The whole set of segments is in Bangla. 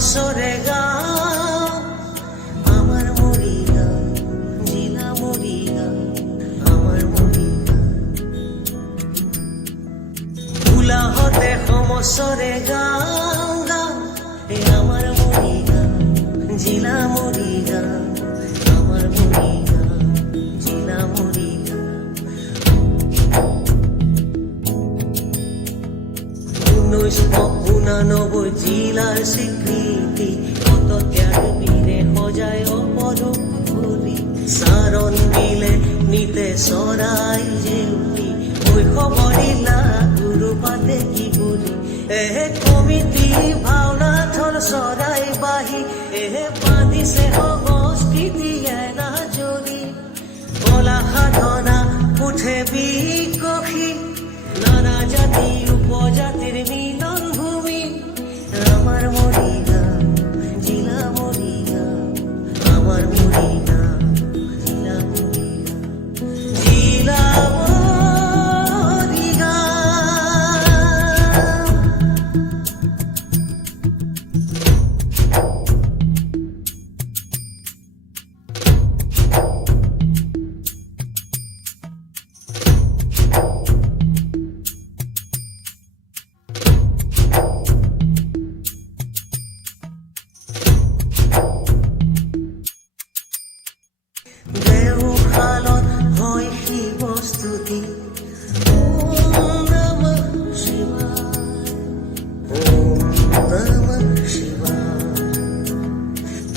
সমসরে গাঁও আমার মরিগাঁও জিলা মরিগাঁও আমার মরিগাঁও গোলাঘাটে সমসরে গাঁও গাঁও আমার মরিগাঁও জিলা মরিগাঁও আমার মরিগাঁও জিলা মরিগাঁও 1999 জিলাৰ স্বীকৃতি কত ত্যাগ বীৰে সজায় অপদূলি চাৰণ দিলে নিতে চৰাই জেউতি শৈশৱলীলা গুৰু পাতে কি বুলি কমিটি ভাওনাথৰ চৰাই বাহি বান্ধিছে সংস্কৃতি এনা জৰি কলা সাধনা উঠে বিকশি নানা জাতি উপজাতির মিলন ভূমি আমার মরিগাঁও জিলা মরিগাঁও আমার মরিগাঁও জিলা মরিগাঁও জিলা দেওশালত হয় শিৱস্তুতি ওম নমঃ শিৱায় ওম নমঃ শিৱায়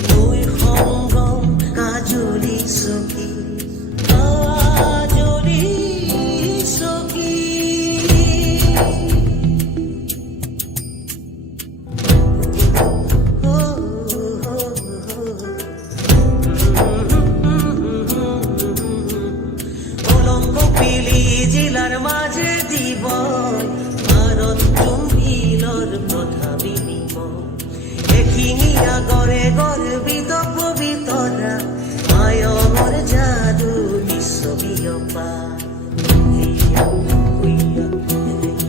দুই সংগম কাজলি চকী কাজলি চকী জিলার মাঝে দিব ভারত জুম্বিলৰ প্ৰথা বিনিময় এখিঙিয়া গড়ে গৰ্বিত